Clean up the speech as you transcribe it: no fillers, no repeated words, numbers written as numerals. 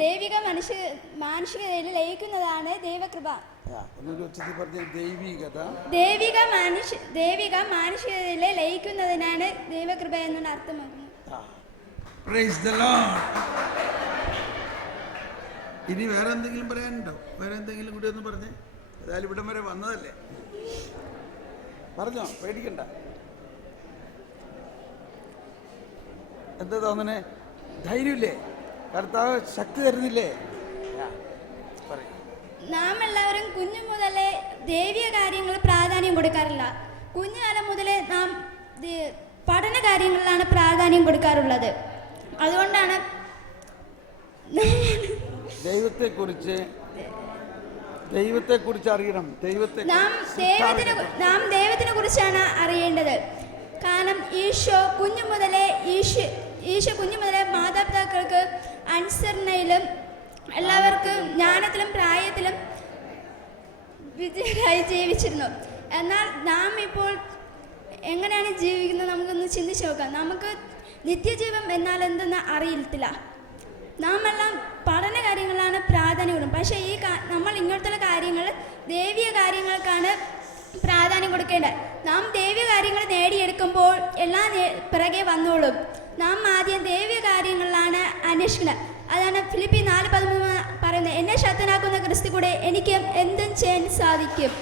ദൈവിക മാനുഷികതയിൽ ലയിക്കുന്നതാണ് ദൈവകൃപ. ദൈവിക മാനുഷികതയിലെ ലയിക്കുന്നതിനാണ് ദൈവകൃപ എന്നാണ് അർത്ഥമാക്കുന്നത്. ഇനി വേറെ എന്തെങ്കിലും പറയാനുണ്ടോ? വേറെ എന്തെങ്കിലും കൂടി ഒന്ന് പറഞ്ഞേ. ഏതായാലും ഇവിടം വരെ വന്നതല്ലേ, പറഞ്ഞോ, പേടിക്കണ്ട. എന്താ തോന്നണേ? ധൈര്യമില്ലേ? കർത്താവ് ശക്തി തരുന്നില്ലേ? നാം എല്ലാവരും കുഞ്ഞു മുതലേ ദൈവിക കാര്യങ്ങൾ പ്രാധാന്യം കൊടുക്കാറില്ല. കുഞ്ഞുകാലം മുതലേ നാം പഠന കാര്യങ്ങളിലാണ് പ്രാധാന്യം കൊടുക്കാറുള്ളത്. അതുകൊണ്ടാണ് ദൈവത്തെക്കുറിച്ച് അറിയണം. നാം ദൈവത്തിനെ കുറിച്ചാണ് അറിയേണ്ടത്. കാരണം ഈശോ കുഞ്ഞു മുതലേ മാതാപിതാക്കൾക്ക് അനുസരണയിലും എല്ലാവർക്കും ജ്ഞാനത്തിലും പ്രായത്തിലും വിജയരായി ജീവിച്ചിരുന്നു. എന്നാൽ നാം ഇപ്പോൾ എങ്ങനെയാണ് ജീവിക്കുന്നത് നമുക്കൊന്ന് ചിന്തിച്ച് നോക്കാം. നമുക്ക് നിത്യജീവൻ എന്നാൽ എന്തെന്ന് അറിയത്തില്ല. നാം എല്ലാം പഠന കാര്യങ്ങളിലാണ് പ്രാധാന്യം കൊടുക്കും. പക്ഷേ നമ്മൾ ഇങ്ങനത്തെ കാര്യങ്ങൾ ദൈവിക കാര്യങ്ങൾക്കാണ് പ്രാധാന്യം കൊടുക്കേണ്ടത്. നാം ദൈവിക കാര്യങ്ങൾ നേടിയെടുക്കുമ്പോൾ എല്ലാം പിറകെ വന്നോളും. നാം ആദ്യം ദൈവിക കാര്യങ്ങളിലാണ് അന്വേഷിക്കുന്നത്. അതാണ് ഫിലിപ്പി 4:13 പറയുന്നത്, എന്നെ ശക്തനാക്കുന്ന ക്രിസ്തു കൂടെ എനിക്ക് എന്തും ചെയ്യാൻ സാധിക്കും.